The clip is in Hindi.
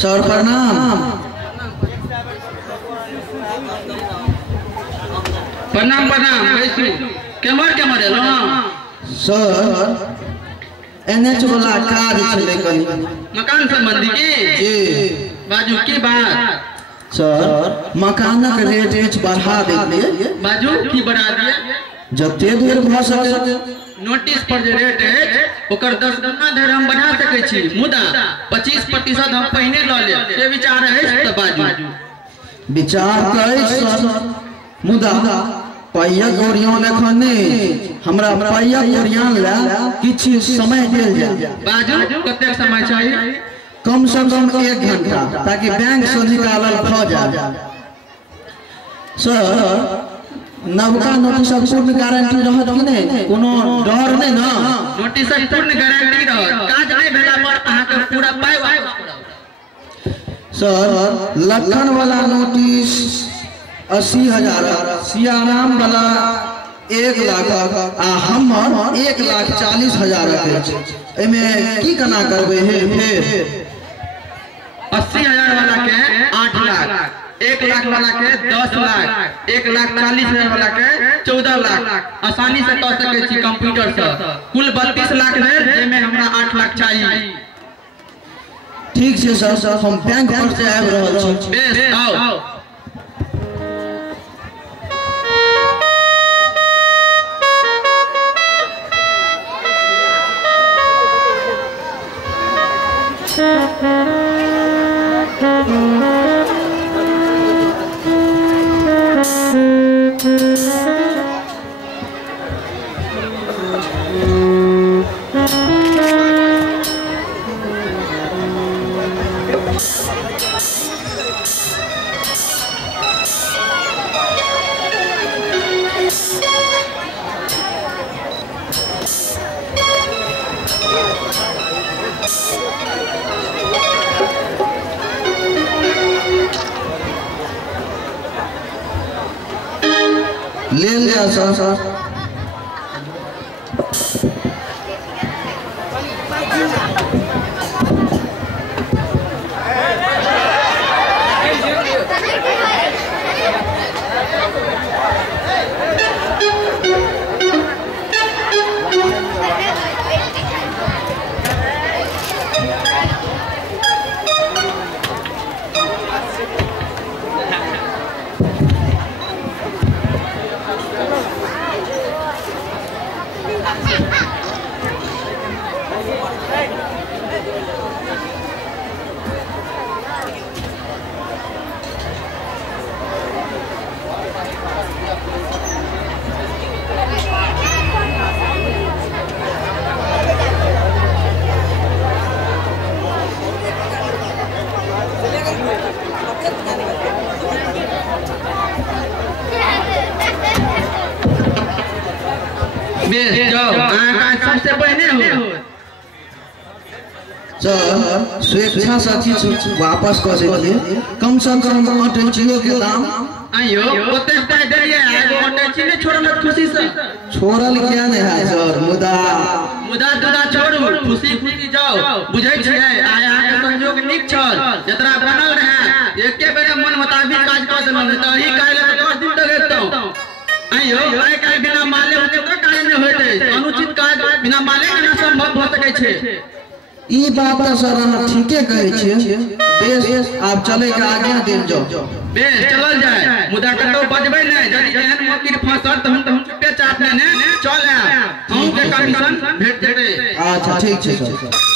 सर प्रणाम। प्रणाम प्रणाम। कैसे केमर एलो सर एनएच वाला काज छले कनी मकान संबंधी की जी बाजू की बात सर मकानक रेट बढ़ा देलिए। बाजू की बढ़ा दिया जते देर भ सके नोटिस पर जे रेट है ओकर 10 गुना धरि हम बढ़ा सके छी, मुदा 25% हम पहिने ल लेब से विचार है त बाजू। विचार करे सर, मुदा पैया गोरियान एखने हमरा पैया गोरियान ला किछ समय देल जाय। बाजू कते समय चाहिए? कम से कम 1 घंटा, ताकि बैंक से निकालल भ जाए। सर नवका नोटिस पूर्ण गारंटी रहत कि नहीं? कोनो डर नहीं ना? नोटिस पूर्ण गारंटी रहत, काज नहीं भेला पर अहाँ के पूरा पाई वापस करब। सर लखन वाला नोटिस 80,000, सियाराम वाला 1 लाख आ हमर 1,40,000 के एमे की कना करबे हे? फिर 80,000 वाला के 8 लाख, 1 लाख वाला के 10 लाख, 1,40,000 वाला के 14 लाख आसानी से कह सके छी कंप्यूटर से। कुल 32 लाख है जेमे हमरा 8 लाख चाहिए। ठीक है सर, हम बैंक पर से आबि रहल छी। बेस आओ। ले लिया सर। सबसे पहले हो सर स्वेच्छा साथी वापस कर दिए। कम से कम अटैचियो के दाम आइयो ओते कह देलिए एगो अटैची ने छोड़ल खुशी से। छोड़ल क्या नहीं है सर, मुदा छोड़ू, खुशी जाओ। बुझै छियै आय अहाँ के संयोग नीक छल, जतरा बनल रहे एके बेरे मन मुताबिक काज कर देलहुं, तही काल्हि 10 दिन तक एतौ। आइयो आइ काल्हि बिना माले होते तो काज नहीं होते, अनुचित काज बिना माले के संभव भ सकै छै। ई बात तो सर अहाँ ठीके कहै छियै। बेस आप चले के आज्ञा देल जाओ। बेस चलल जाए, मुदा कतौ बजबै नहीं। यदि एहन मौके फंसल त हम चुपे चाप ने चल आएब, हम के कमीशन भेट जेतै। अच्छा ठीक छै सर।